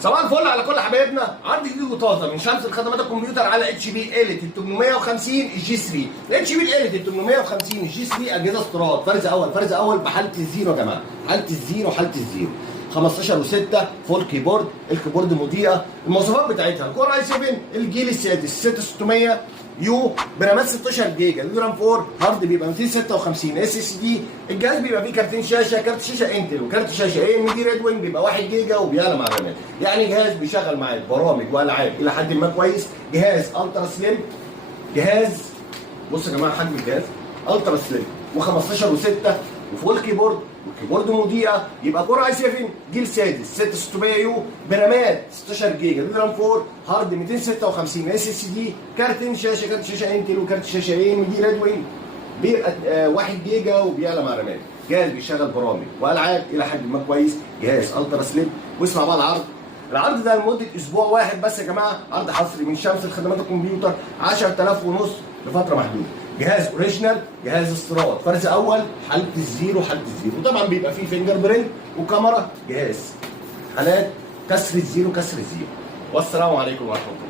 صباح الفل على كل حبايبنا. عرض جديد وطازه من شمس الخدمات الكمبيوتر على اتش بي اليت 850 الجي 3. اتش بي اليت 850 الجي 3 اجهزه استيراد فرز اول بحاله الزيرو يا جماعه، حاله الزيرو 15 و6 فول كيبورد، الكيبورد مضيئه. المواصفات بتاعتها كور اي 7 الجيل السادس 6600 يو برامات 16 جيجا، الرام 4 هارد بيبقى 256 اس اس دي. الجهاز بيبقى فيه كارتين شاشه، كارت شاشه انتل وكارت شاشه اي ام دي ريد وينج بيبقى 1 جيجا وبيعلى مع الرامات. يعني جهاز بيشغل معاك برامج والعاب الى حد ما كويس. جهاز الترا سليم، جهاز بصوا يا جماعه حجم الجهاز الترا سليم و15 و6 وفول كيبورد والكيبورد مضيئه. يبقى كور اي 7 جيل سادس 6600 يو برامات 16 جيجا، رام 4 هارد 256 اس اس دي، كارت شاشه انتل وكارت شاشه اي ام دي ريد وينج بيبقى 1 جيجا وبيعلى مع رامات. جهاز بيشغل برامج والعاب الى حد ما كويس، جهاز الترا سليم. واسمع بقى العرض ده لمده اسبوع واحد بس يا جماعه، عرض حصري من شمس الخدمات الكمبيوتر 10000 ونص لفتره محدوده. جهاز اوريجينال، جهاز استيراد فرز اول، حاله الزيرو وطبعا بيبقى فيه فينجر برينت وكاميرا. جهاز حالات كسر الزيرو والسلام عليكم ورحمه الله.